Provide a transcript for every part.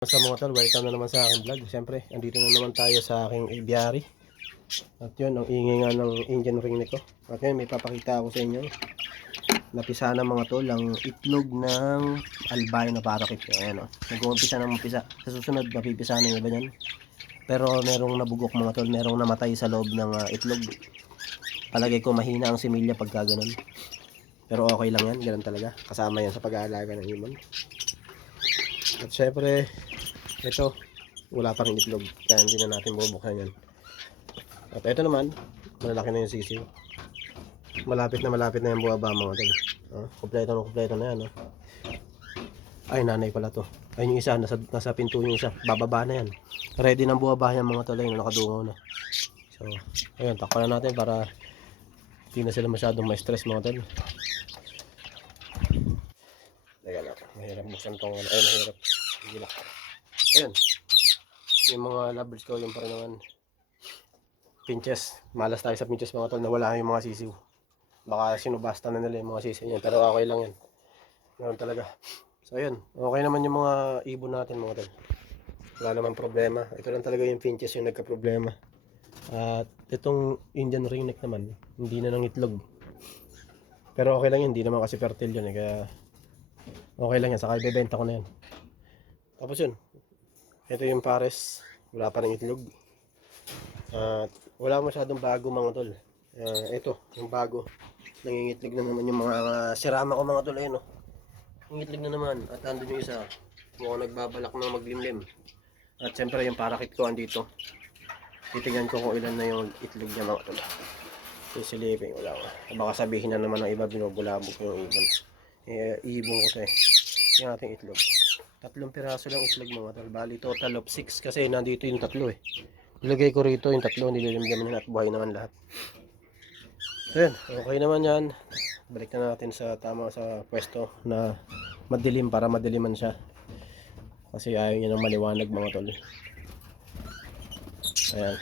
Sa mga tol, welcome na naman sa aking vlog. Siyempre, andito na naman tayo sa aking aviary. At yun, ang ingay nga ng engine ring nito. At yun, may papakita ako sa inyo. Napisa na mga tol, ang itlog ng albino parakeet. Ayan o, nag-uumpisa na umpisa. Sa susunod, mapipisa na yung iba nyan. Pero merong nabugok mga tol, merong namatay sa loob ng itlog. Palagay ko mahina ang similya pagka ganun. Pero okay lang yan, ganun talaga. Kasama yan sa pag-aalaga ng human. At syempre, ito, wala pa rin itlog, kaya hindi na natin bubuksan yan. At ito naman, malalaki na yung sisiw. Malapit na yung buwaba mga tol. Kompleto na yan. Ay, nanay pala to. Ayun yung isa, nasa pinto yung isa. Bababa na yan. Ready ng buwaba yan mga tol, ayun, nakadungaw na. So, ayun, takpan na natin para hindi na sila masyadong ma-stress mga tol. Teka lang, mahirap buksan tong, ay mahirap. Sige lang. Ayun, yung mga lovers ko, yung pa rin naman pinches. Malas tayo sa pinches mga tol, nawala yung mga sisiw. Baka sinubasta na nila yung mga sisiw niyan, pero okay lang yan. Ganun talaga. So ayun, okay naman yung mga ibon natin mga tol. Wala naman problema. Ito lang talaga yung pinches yung nagka-problema. At itong Indian ringneck naman, hindi na nang itlog. Pero okay lang yun, hindi naman kasi fertile yun kaya okay lang yan, saka ibebenta ko na yan. Tapos yun, ito yung pares, wala pa ng itlog. At wala masyadong bago mga tol. Ito, yung bago. Nangingitlog na naman yung mga sirama ko mga tol. Ayun o. Nangingitlog na naman. At andun yung isa. Mukhang nagbabalak na maglimlim. At syempre yung parakit ko andito. Titingnan ko kung ilan na yung itlog niya mga tol. Sisilipin ko lang. Baka sabihin na naman ng iba binubulabog ko yung ibon. Ibon ko to yung ating itlog. 3 piraso lang itlog mga tol. Bali total of 6 kasi nandito yung 3 Ilagay ko rito yung 3, nililimlim na at buhay naman lahat. So yun, okay naman yan. Balik na natin sa pwesto na madilim para madiliman siya. Kasi ayaw niya ng maliwanag mga tol. Ayan.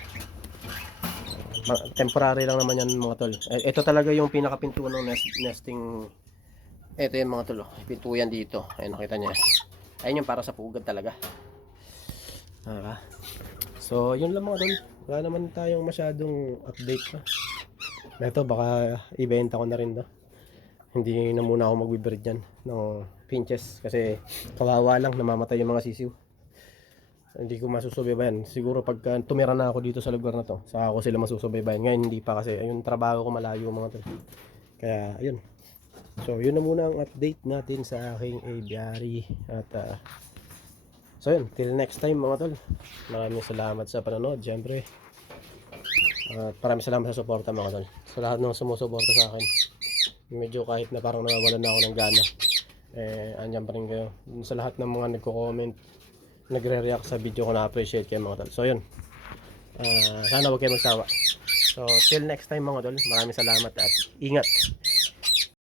Temporary lang naman yan mga tol. Ito talaga yung pinakapinto ng nesting. Ito yung mga tol. Pinto yan dito. Ayun, nakita niya. Ayun yung para sa pugad talaga. So yun lang mga tol. Wala naman tayong masyadong update pa. Ito baka ibenta ko na rin to. Hindi na muna ako magbibreed dyan ng pinches kasi kawawa lang, namamatay yung mga sisiw. Hindi ko masusubaybayan. Siguro pagka tumira na ako dito sa lugar na to, saka ako sila masusubaybayan. Ngayon hindi pa kasi ayun, trabaho ko malayo mga tol. Kaya ayun. So yun na muna ang update natin sa aking aviary. At so yun, till next time mga tol. Maraming salamat sa panonood syempre. Maraming salamat sa suporta mga tol. Sa lahat ng sumusuporta sa akin. Medyo kahit na parang nawawalan na ako ng gana, andyan pa rin kayo. Sa lahat ng mga nagko-comment, nagre-react sa video ko, na-appreciate kayo mga tol. So yun, sana huwag kayo magsawa. So till next time mga tol, maraming salamat at ingat.